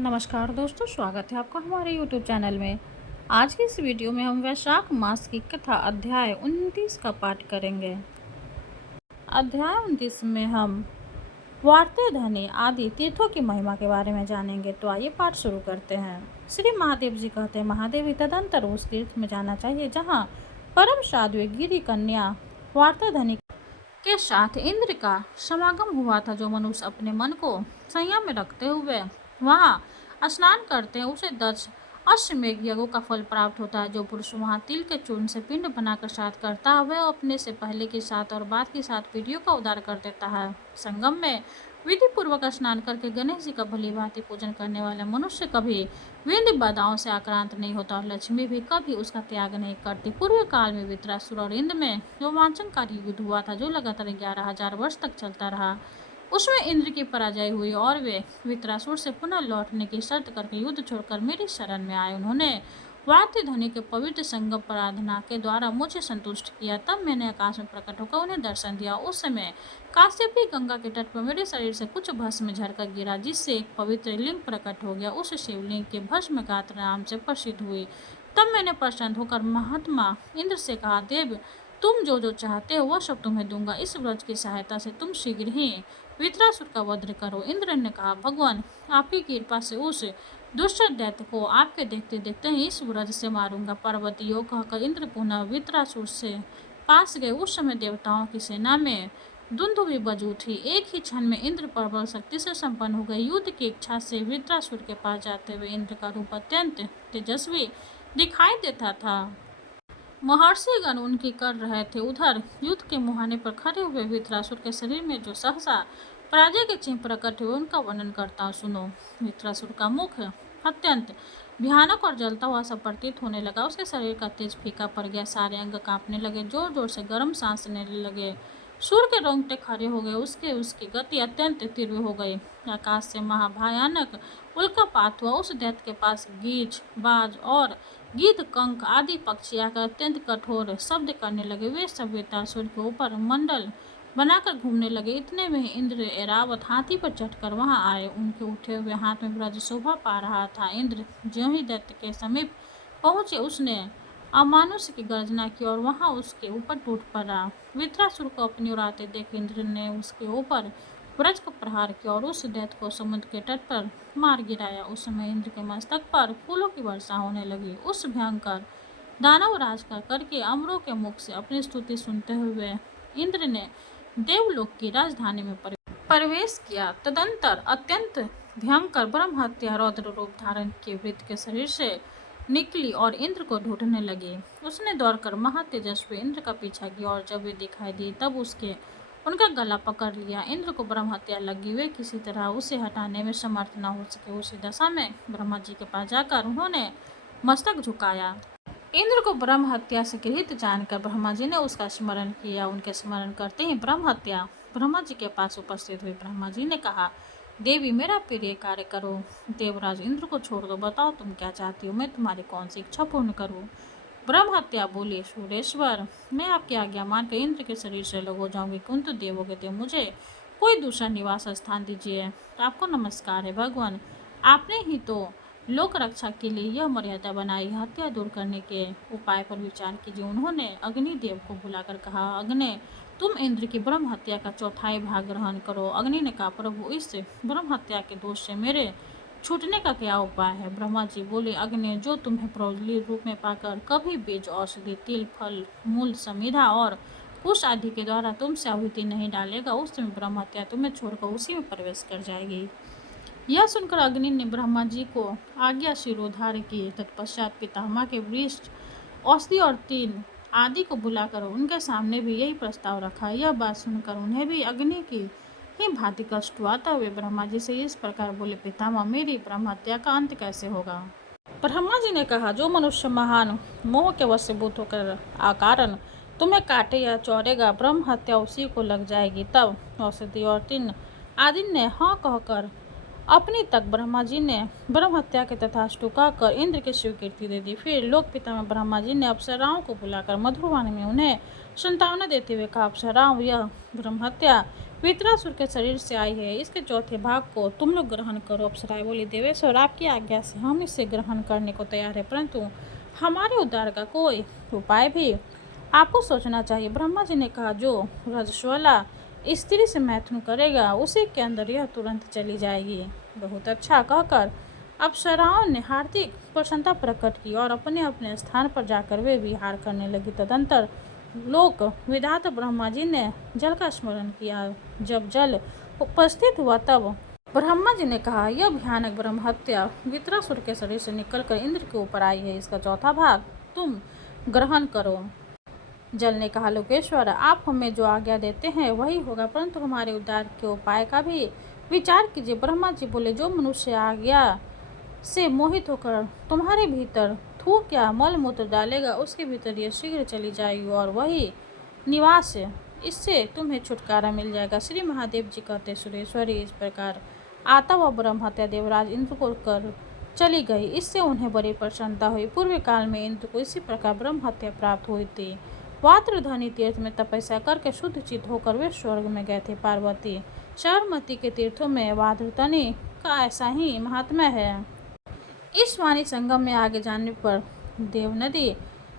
नमस्कार दोस्तों, स्वागत है आपका हमारे YouTube चैनल में। आज की इस वीडियो में हम वैशाख मास की कथा अध्याय 29 का पाठ करेंगे। अध्याय 29 में हम वार्तेधनी आदि तीर्थों की महिमा के बारे में जानेंगे। तो आइए पाठ शुरू करते हैं। श्री महादेव जी कहते हैं, महादेवी तदंतर उस तीर्थ में जाना चाहिए जहाँ परम साध्वी गिरी कन्या वार्तेधनी के साथ इंद्र का समागम हुआ था। जो मनुष्य अपने मन को संयम में रखते हुए वहाँ स्नान करते हैं उसे 10 अश्वमेघ यज्ञों का फल प्राप्त होता है। जो पुरुष वहाँ तिल के चूर्ण से पिंड बनाकर श्राद्ध करता है वह अपने से पहले के साथ और बाद के साथ पीढ़ियों का उद्धार कर देता है। संगम में विधि पूर्वक स्नान करके गणेश जी का भली भांति पूजन करने वाला मनुष्य कभी विंध्य बाधाओं से आक्रांत नहीं होता और लक्ष्मी भी कभी उसका त्याग नहीं करती। पूर्व काल में वृत्रासुर और इंद्र में रोमांचनकारी युद्ध हुआ था जो लगातार 11,000 वर्ष तक चलता रहा। उसमें इंद्र की पराजय हुई और वे वृत्रासुर से पुनः लौटने की शर्त करके युद्ध छोड़कर मेरी शरण में आए। उन्होंने वार्तेधनी के पवित्र संगम प्रार्थना के द्वारा मुझे संतुष्ट किया। तब मैंने आकाश में प्रकट होकर उन्हें दर्शन दिया। उस समय काश्यपी गंगा के तट पर मेरे शरीर से कुछ भस्म झरकर गिरा जिससे एक पवित्र लिंग प्रकट हो गया। उस शिवलिंग के भस्म गात्र नाम से प्रसिद्ध हुई। तब मैंने प्रसन्न होकर महात्मा इंद्र से कहा, देव तुम जो जो चाहते हो वह सब तुम्हें दूंगा। इस व्रज की सहायता से तुम शीघ्र ही वृत्रासुर का वध करो। इंद्र ने कहा, भगवान आप ही की कृपा से उस दुष्ट दैत्य को आपके देखते देखते ही इस व्रज से मारूंगा। पार्वती योग कहकर इंद्र पुनः वृत्रासुर से पास गए। उस समय देवताओं की सेना में धुंधुवी बज उठी। एक ही क्षण में इंद्र प्रबल शक्ति से संपन्न हो गए। युद्ध की इच्छा से वृत्रासुर के पास जाते हुए इंद्र का रूप अत्यंत तेजस्वी दिखाई देता था। महर्षिगण उनकी कर रहे थे। उधर युद्ध के मुहाने पर खड़े हुए वृत्रासुर के शरीर में जो सहसा पराजय के चिन्ह प्रकट हुए उनका वर्णन करता हूँ, सुनो। वृत्रासुर का मुख अत्यंत भयानक और जलता हुआ सा प्रतीत होने लगा। उसके शरीर का तेज फीका पड़ गया। सारे अंग कांपने लगे, जोर जोर से गर्म सांस लेने लगे। सूर्य के रोंगटे खड़े हो गए। उसकी गति अत्यंत तीव्र हो गई। आकाश से महाभयानक उल्कापात हुआ। उस दैत्य के पास गीच, बाज और गिद्ध, कंक आदि पक्षी आकर अत्यंत कठोर शब्द करने लगे। वे सब वृत्रासुर के ऊपर मंडल बनाकर घूमने लगे। इतने में ही इंद्र ऐरावत हाथी पर चढ़कर वहां आए। उनके उठे हुए हाथ में ब्रज शोभा पा रहा था। इंद्र ज्यों ही दैत्य के समीप पहुंचे उसने अमानुष की गर्जना की और वहां उसके ऊपर टूट पड़ा। वृत्रासुर को अपनी ओर आते देख इंद्र ने उसके ऊपर ब्रज को प्रहार किया और उस दैत्य को समुद्र के तट पर मार गिराया। उस समय इंद्र के मस्तक पर फूलों की वर्षा होने लगी। उस भयंकर दानव राज का करके अमरों के मुख से अपनी स्तुति सुनते हुए इंद्र ने देवलोक की राजधानी में प्रवेश किया। तदंतर अत्यंत भयंकर ब्रह्म हत्या रौद्र रूप धारण किए वृत्त के शरीर से निकली और इंद्र को ढूंढने लगी। उसने दौड़कर महातेजस्वी इंद्र का पीछा किया और जब वे दिखाई दी तब उनका गला पकड़ लिया। इंद्र को ब्रह्म हत्या लगी। वे किसी तरह उसे हटाने में समर्थ न हो सके। उसी दशा में ब्रह्मा जी के पास जाकर उन्होंने मस्तक झुकाया। इंद्र को ब्रह्म हत्या से गृहित जानकर ब्रह्मा जी ने उसका स्मरण किया। उनके स्मरण करते ही ब्रह्म हत्या ब्रह्मा जी के पास उपस्थित हुई। ब्रह्मा जी ने कहा, देवी मेरा प्रिय कार्य करो। देवराज इंद्र को छोड़ दो, बताओ तुम क्या चाहती हो, मैं तुम्हारी कौन सी इच्छा पूर्ण करूं। ब्रह्म हत्या बोली, सूरेश्वर मैं आपकी आज्ञा मानकर इंद्र के शरीर से अलग हो जाऊंगी, किंतु देवों के देव मुझे कोई दूसरा निवास स्थान दीजिए। आपको नमस्कार है भगवान, आपने ही तो लोक रक्षा के लिए यह मर्यादा बनाई। हत्या दूर करने के उपाय पर विचार कीजिए। उन्होंने अग्निदेव को बुलाकर कहा, अग्नि तुम इंद्र की ब्रह्म हत्या का चौथाई भाग ग्रहण करो। अग्नि ने कहा, प्रभु इस ब्रह्म हत्या के दोष से मेरे छूटने का क्या उपाय है। ब्रह्मा जी बोले, अग्नि जो तुम्हें प्रज्वली रूप में पाकर कभी बीज, औषधि, तिल, फल, मूल, समिधा और कुश आदि के द्वारा तुमसे आहुति नहीं डालेगा, उस समय ब्रह्म हत्या तुम्हें छोड़कर उसी में प्रवेश कर जाएगी। यह सुनकर अग्नि ने ब्रह्मा जी को आज्ञा शिरोधार्य की। तत्पश्चात पितामह के वृक्ष, औषधि और तीन आदि को बुलाकर उनके सामने भी यही प्रस्ताव रखा। यह बात सुनकर उन्हें भी अग्नि की ही भांति कष्ट हुआ। तब वे ब्रह्मा जी से इस प्रकार बोले, पितामह मेरी ब्रह्म हत्या का अंत कैसे होगा। ब्रह्मा जी ने कहा, जो मनुष्य महान मोह के वशीभूत होकर कारण तुम्हें काटे या चौड़ेगा, ब्रह्म हत्या उसी को लग जाएगी। तब औषधि और तीन आदि ने हाँ कहकर अपनी तक ब्रह्मा जी ने ब्रह्म हत्या के तथास्तु कहकर इंद्र की स्वीकृति दे दी। फिर लोक पिता में ब्रह्मा जी ने अप्सराओं को बुलाकर मधुर वाणी में उन्हें संतावना देते हुए कहा, अप्सराओं यह ब्रह्म हत्या वित्रासुर के शरीर से आई है। इसके चौथे भाग को तुम लोग ग्रहण करो। अप्सराएं बोली, देवेश्वर आपकी आज्ञा से हम इसे ग्रहण करने को तैयार है, परंतु हमारे उद्धार का कोई उपाय भी आपको सोचना चाहिए। ब्रह्मा जी ने कहा, जो रजस्वला स्त्री से मैथुन करेगा उसी के अंदर यह तुरंत चली जाएगी। बहुत अच्छा कहकर अप्सराओं ने हार्दिक प्रसन्नता प्रकट की और अपने अपने स्थान पर जाकर वे विहार करने लगी। तदंतर लोक विधाता ब्रह्मा जी ने जल का स्मरण किया। जब जल उपस्थित हुआ तब ब्रह्मा जी ने कहा, यह भयानक ब्रह्म हत्या वित्रासुर के शरीर से निकलकर इंद्र के ऊपर आई है। इसका चौथा भाग तुम ग्रहण करो। जल ने कहा, लोकेश्वर आप हमें जो आज्ञा देते हैं वही होगा, परंतु हमारे उद्धार के उपाय का भी विचार कीजिए। ब्रह्मा जी बोले, जो मनुष्य आज्ञा से मोहित होकर तुम्हारे भीतर थूक या मल मूत्र डालेगा उसके भीतर यह शीघ्र चली जाएगी और वही निवास है। इससे तुम्हें छुटकारा मिल जाएगा। श्री महादेव जी कहते, सुरेश्वरी इस प्रकार आता हुआ ब्रह्म हत्या देवराज इंद्र को कर चली गई। इससे उन्हें बड़ी प्रसन्नता हुई। पूर्व काल में इंद्र को इसी प्रकार ब्रह्म हत्या प्राप्त हुई थी। वात्रधनी तीर्थ में तपस्या करके शुद्ध चित्त होकर वे स्वर्ग में गए थे। पार्वती, साबरमती के तीर्थों में वात्रधनी का ऐसा ही महात्मा है। इस वाणी संगम में आगे जाने पर देव नदी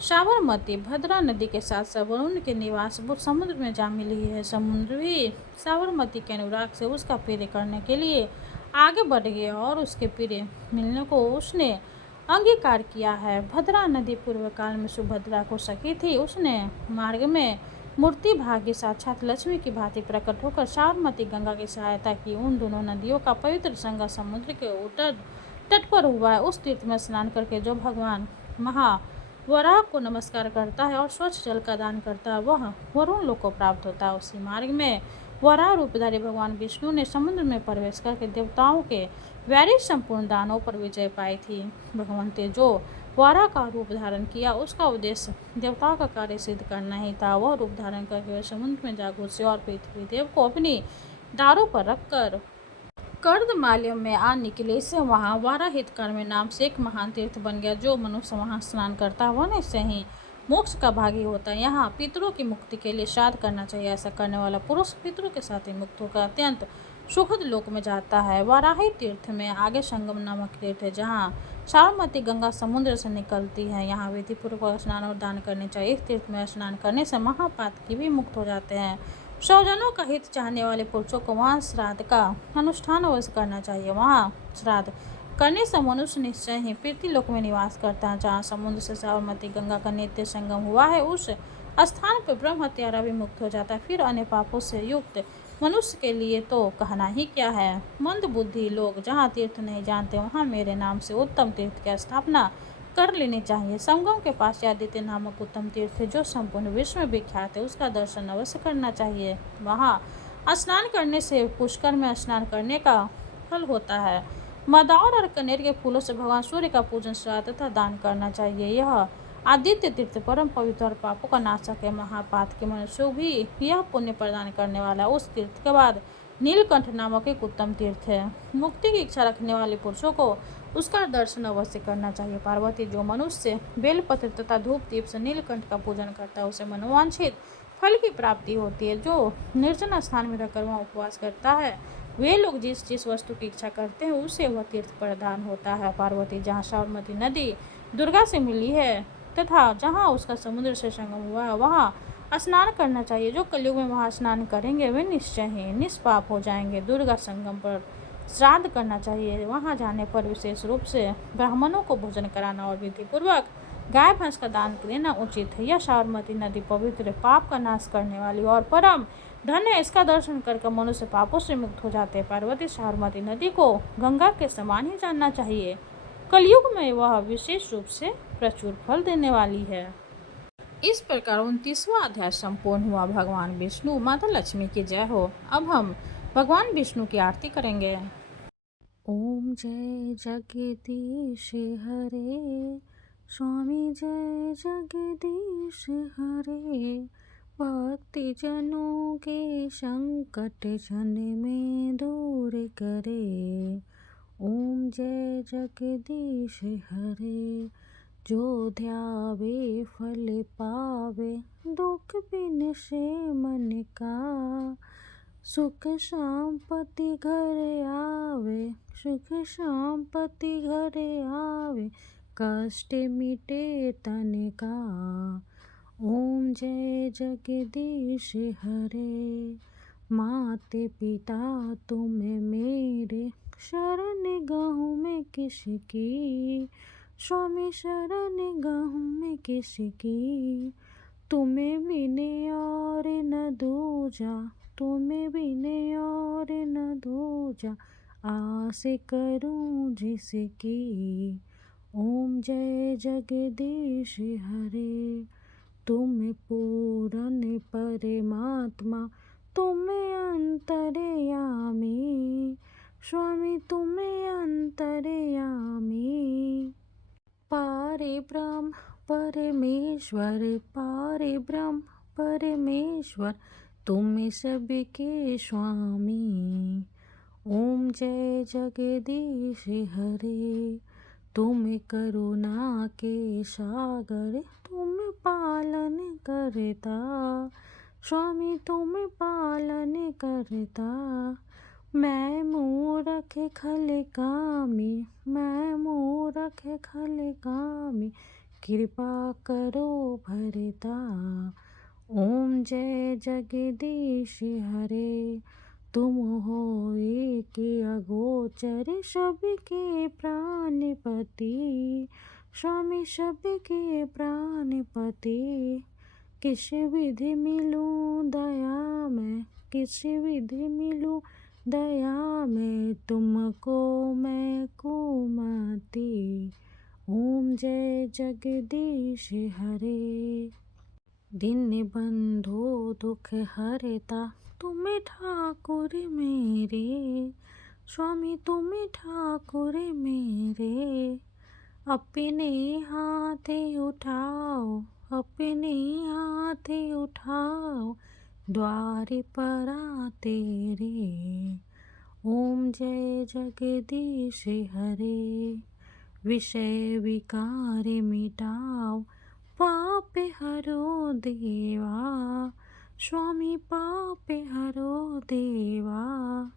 साबरमती भद्रा नदी के साथ साथ वरुण के निवास भूत समुद्र में जा मिली है। समुद्र भी साबरमती के अनुराग से उसका प्रिय करने के लिए आगे बढ़ गया और उसके प्रिय मिलने को उसने अंगीकार किया है। भद्रा नदी पूर्व काल में सुभद्रा को सखी थी। उसने मार्ग में मूर्ति भाग्य साक्षात लक्ष्मी की भांति प्रकट होकर साबरमती गंगा की सहायता की। उन दोनों नदियों का पवित्र संगम समुद्र के तट पर हुआ है। उस तीर्थ में स्नान करके जो भगवान महावराह को नमस्कार करता है और स्वच्छ जल का दान करता है वह वरुण लोक को प्राप्त होता है। उसी मार्ग में वराह रूपधारी भगवान विष्णु ने समुद्र में प्रवेश करके देवताओं के वैरी संपूर्ण दानों पर विजय पाई थी। भगवंते जो वराह का रूप धारण किया उसका उद्देश्य देवताओं का कार्य सिद्ध करना ही था। वह रूप धारण करके वह समुद्र में जा घुसे और पृथ्वी देव को अपनी दारों पर रखकर कर्दमालयम में आ निकले। इससे वहाँ वाराहितकर्म नाम से एक महान तीर्थ बन गया। जो मनुष्य वहाँ स्नान करता है वह निश्चय ही मोक्ष का भागी होता है। यहाँ पितरों की मुक्ति के लिए श्राद्ध करना चाहिए। ऐसा करने वाला पुरुष पितरों के साथ ही मुक्त होकर अत्यंत सुखद लोक में जाता है। वाराही तीर्थ में आगे संगम नामक तीर्थ है जहाँ साबरमती गंगा समुद्र से निकलती है। यहाँ विधिपूर्वक स्नान और दान करने चाहिए। इस तीर्थ में स्नान करने से महापातकी भी मुक्त हो जाते हैं। स्वजनों का हित चाहने वाले पुरुषों को वहाँ श्राद्ध का अनुष्ठान अवश्य करना चाहिए। वहाँ श्राद्ध करने से मनुष्य निश्चय ही पृथ्वीलोक में निवास करता है। जहाँ समुद्र से साबरमती गंगा का नित्य संगम हुआ है उस स्थान पर ब्रह्म हत्यारा भी मुक्त हो जाता है। फिर अन्य पापों से युक्त मनुष्य के लिए तो कहना ही क्या है। मंद बुद्धि लोग जहाँ तीर्थ नहीं जानते वहाँ मेरे नाम से उत्तम तीर्थ की स्थापना कर लेनी चाहिए। संगम के पास आदित्य नामक उत्तम तीर्थ है जो संपूर्ण विश्व में विख्यात है। उसका दर्शन अवश्य करना चाहिए। वहाँ स्नान करने से पुष्कर में स्नान करने का फल होता है। मदार और कनेर के फूलों से भगवान सूर्य का पूजन श्राद्ध तथा दान करना चाहिए। यह आदित्य तीर्थ परम पवित्र और पापों का नाशक है। महापात के मनुष्यों भी यह पुण्य प्रदान करने वाला। उस तीर्थ के बाद नीलकंठ नामक एक उत्तम तीर्थ है। मुक्ति की इच्छा रखने वाले पुरुषों को उसका दर्शन अवश्य करना चाहिए। पार्वती, जो मनुष्य बेलपत्र तथा धूप दीप से नीलकंठ का पूजन करता है उसे मनोवांछित फल की प्राप्ति होती है। जो निर्जन स्थान में रहकर वहाँ उपवास करता है वे लोग जिस जिस वस्तु की इच्छा करते हैं उसे वह तीर्थ प्रदान होता है। पार्वती, जहाँ साबरमती नदी दुर्गा से मिली है तथा जहाँ उसका समुद्र से संगम हुआ है वहाँ स्नान करना चाहिए। जो कलयुग में वहाँ स्नान करेंगे वे निश्चय ही निष्पाप हो जाएंगे। दुर्गा संगम पर श्राद्ध करना चाहिए। वहाँ जाने पर विशेष रूप से ब्राह्मणों को भोजन कराना और विधिपूर्वक गाय भैंस का दान देना उचित है। यह साबरमती नदी पवित्र, पाप का नाश करने वाली और परम धन्य है। इसका दर्शन करके मनुष्य पापों से मुक्त हो जाते हैं। पार्वती, साबरमती नदी को गंगा के समान ही जानना चाहिए। कलयुग में वह विशेष रूप से प्रचुर फल देने वाली है। इस प्रकार 29वां अध्याय संपूर्ण हुआ। भगवान विष्णु, माता लक्ष्मी की जय हो। अब हम भगवान विष्णु की आरती करेंगे। ओम जय जगदीश हरे, स्वामी जय जगदीश हरे, भक्ति जनों के संकट जन में दूर करे। ओम जय जगदीश हरे, जो ध्यावे फल पावे, दुख बिन से मन का, सुख शांति घर आवे, सुख शांति घर आवे, कष्ट मिटे तन का। ओम जय जगदीश हरे। माते पिता तुम मेरे, शरण गहूँ मैं किसकी। स्वामी शरण गहूँ मैं किसकी। तुम्हें बिने और न दूजा, तुम्हें बिने और न दूजा, आस करूं जिसकी। ओम जय जगदीश हरे। तुम पूर्ण परमात्मा, तुम अंतर्यामी, स्वामी तुम अंतर्यामी। पारे ब्रह्म परमेश्वर, पारे ब्रह्म परमेश्वर, तुम सबके स्वामी। ओम जय जगदीश हरे। तुम करुणा के सागर, तुम पालन करता, स्वामी तुम पालन करता। मैं मूरख खल कामी, मैं मूरख खल कामी, कृपा करो भरता। ओम जय जगदीश हरे। तुम हो एक अगोचर, सबके प्राणपति, स्वामी सबके प्राणपति। किस विधि मिलूं दया में, किस विधि मिलूं दया में, तुमको मैं कुमति। ओम जय जगदीश हरे। दीन बंधु दुख हरता, तुम ठाकुर मेरे, स्वामी तुम ठाकुर मेरे। अपने हाथ उठाओ, अपने हाथ उठाओ, द्वार पर आ तेरे। ओम जय जगदीश हरे। विषय विकार मिटाओ, पाप हरो देवा, स्वामी पाप हरो देवा।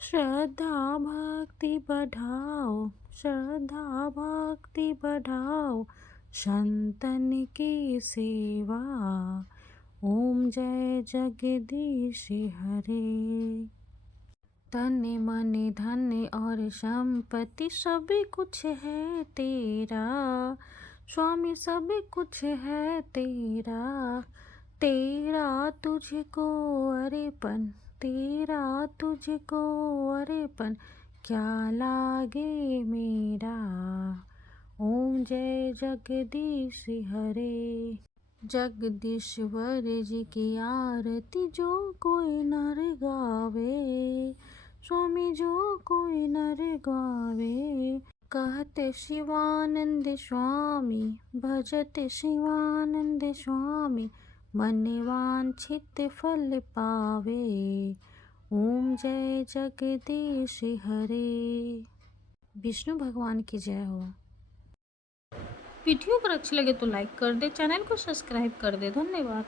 श्रद्धा भक्ति बढ़ाओ, श्रद्धा भक्ति बढ़ाओ, संतन की सेवा। ओम जय जगदीश हरे। तन मन धन और संपत्ति सब कुछ है तेरा, स्वामी सब कुछ है तेरा। तेरा तुझको अर्पण, तेरा तुझको अर्पण, क्या लागे मेरा। ओम जय जगदीश हरे। जगदीश्वर जी की आरती जो कोई नर गावे, स्वामी जो कोई नर गावे। कहते शिवानंद स्वामी, भजते शिवानंद स्वामी, मन वांछित फल पावे। ओम जय जगदीश हरे। विष्णु भगवान की जय हो। वीडियो अगर अच्छी लगे तो लाइक कर दे, चैनल को सब्सक्राइब कर दे। धन्यवाद।